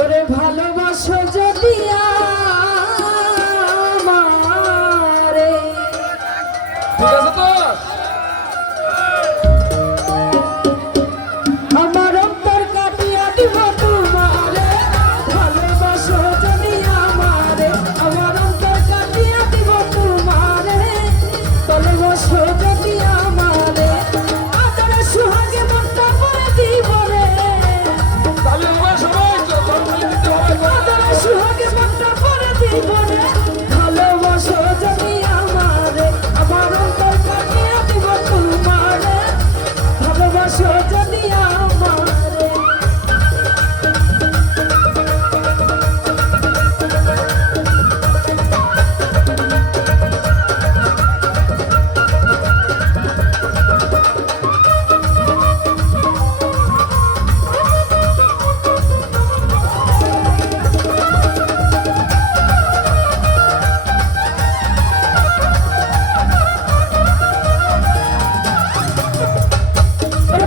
ওরে ভালোবাসো যদি আমারে, ঠিক আছে তো? আমার অন্তর কাটিয়া দিব তোমারে। ভালোবাসো যদি আমারে, আমার অন্তর কাটিয়া দিব তোমারে। ভালোবাসো যদি আমারে, আদরে সুহাগে মনটা করে দিব রে। তাহলে আমার সবাই জন্মদিন দিতে হবে। আদরে সুহাগে মনটা করে দিব রে। ভালোবাসো যদি আমারে, আমার অন্তর কাটিয়া দিব তোমারে। ভালোবাসো যদি আমারে।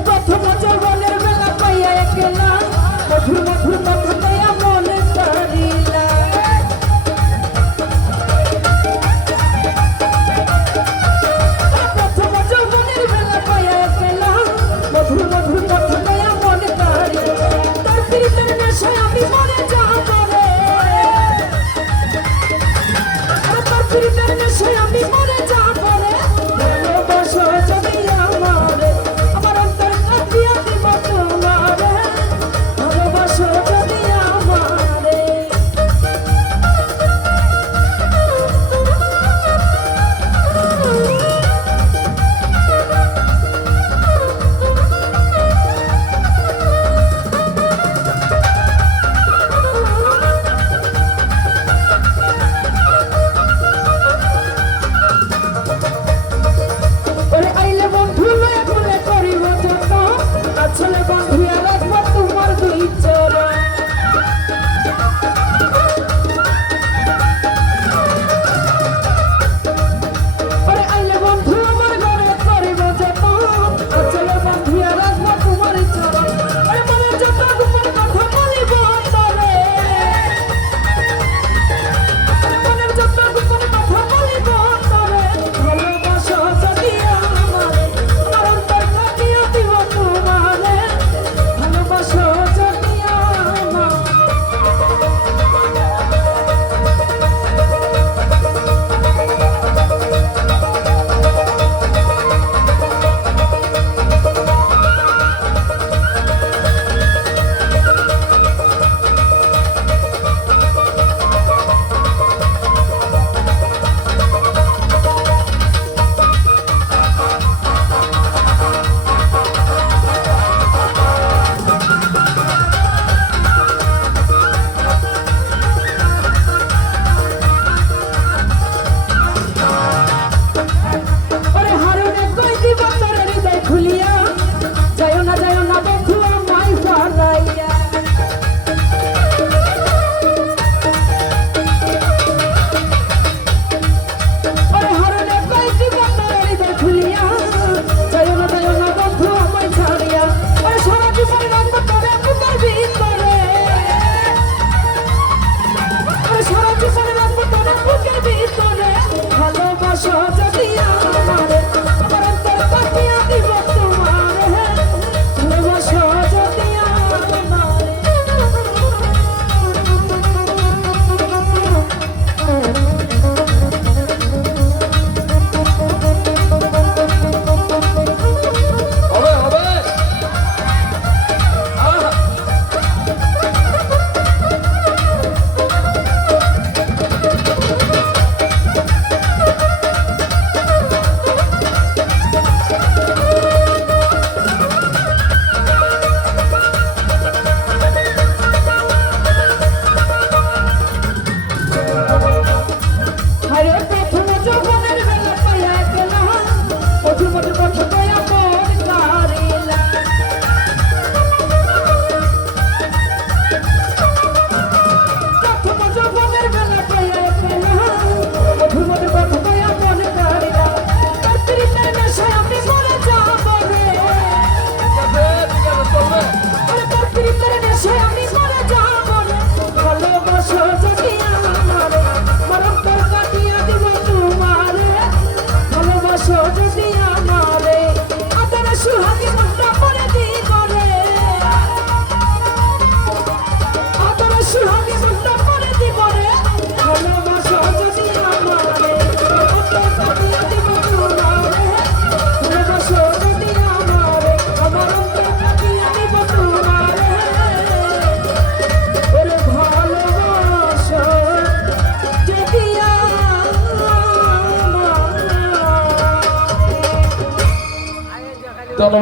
প্রথম যৌবনের বেলা পাইয়া একলা, মধুর মধুর কথা পাইয়া মনে করিলা। প্রথম যৌবনের বেলা পাইয়া একলা, মধুর মধুর কথা পাইয়া মনে করিলা। তোর প্রীতের নেশায় আমি মরে যাব রে। তোর প্রীতের নেশায় আমি মরে যাব রে। ভালোবাসো যদি আমারে, আমার অন্তর কাটিয়া দিব তোমারে। ভালোবাসো যদি আমারে। ওরে আইলে বন্ধু লয়ে ঘুরে করিব যত, আসলে বন্ধুয়া রাখবো তোমার দুই চরণ। ওরে আইলে বন্ধু আমার ঘরে করিব যত, আসলে বন্ধুয়া রাখবো তোমার চরণ। ওরে মনে যত গোপন কথা বলিব তরে, মনের যত গোপন কথা বলিব তরে। ভালোবাসো যদি আমারে, আমার অন্তর কাটিয়া দিব তোমারে। ভালোবাসো যদি আমারে। ওরে হারুনে কই দিব তোর হৃদয় খুলিয়া, যাইও না বন্ধু আমায় হারাইয়া। ওরে হারুনে কই দিব তোর হৃদয় খুলিয়া, যাইও না বন্ধু আমায় ছাড়িয়া। ওরে সারা জীবন রাখবো তোরে বুকের ভিতরে। ওরে সারা জীবন রাখবো তোরে বুকের ভিতরে। ভালোবাসো যদি আমারে, আমার অন্তর কাটিয়া দিব তোমারে। ভালোবাসো যদি আমারে। হবে হবে। আহা, আরে প্রথম যৌবনের বেলা পাইয়া একলা, মধুর মধুর কথা পাইয়া মন কারিলা। প্রথম যৌবনের বেলা পাইয়া একলা, মধুর মধুর কথা পাইয়া মন কারিলা। তোর প্রীতের নেশায় আমি মরে যাব রে। ঠিক আছে চলবে। আরে তোর প্রীতের